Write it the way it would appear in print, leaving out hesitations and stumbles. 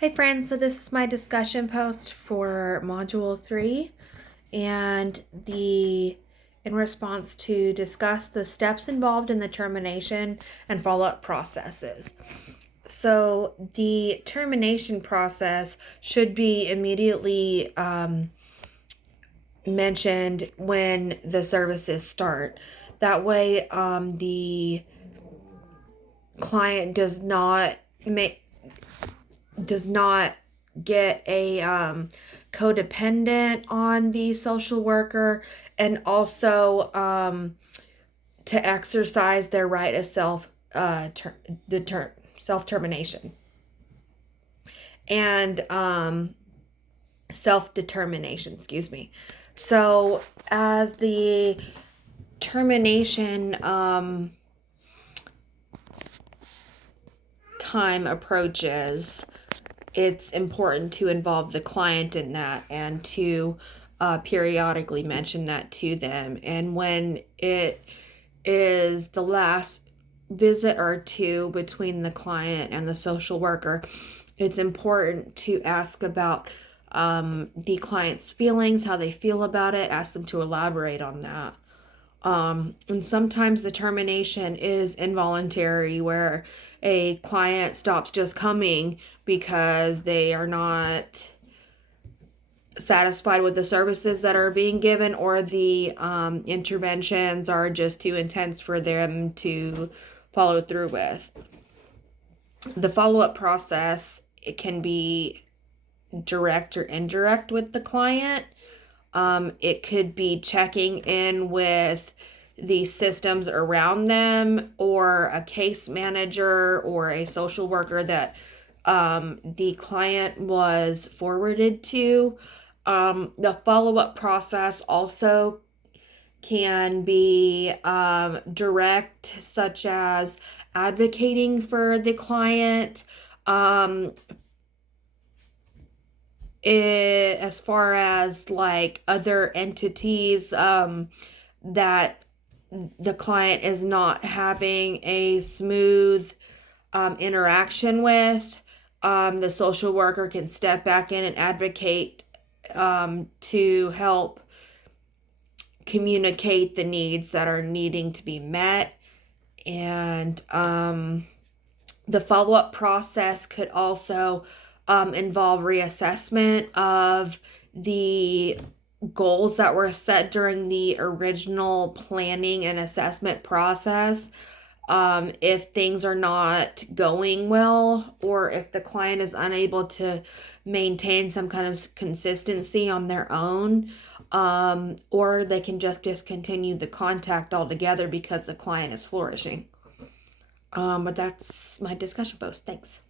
Hi friends, so this is my discussion post for Module 3 and in response to discuss the steps involved in the termination and follow-up processes. So the termination process should be immediately mentioned when the services start. That way the client does not get a codependent on the social worker, and also to exercise their right of self termination and self determination. Excuse me. So as the termination time approaches, it's important to involve the client in that and to periodically mention that to them. And when it is the last visit or two between the client and the social worker, it's important to ask about the client's feelings, how they feel about it, ask them to elaborate on that. And sometimes the termination is involuntary, where a client stops just coming because they are not satisfied with the services that are being given, or the interventions are just too intense for them to follow through with. The follow-up process, it can be direct or indirect with the client. It could be checking in with the systems around them, or a case manager or a social worker that the client was forwarded to. The follow-up process also can be direct, such as advocating for the client, as far as like other entities that the client is not having a smooth interaction with. The social worker can step back in and advocate to help communicate the needs that are needing to be met. And the follow-up process could also involve reassessment of the goals that were set during the original planning and assessment process. If things are not going well, or if the client is unable to maintain some kind of consistency on their own, or they can just discontinue the contact altogether because the client is flourishing. But that's my discussion post. Thanks.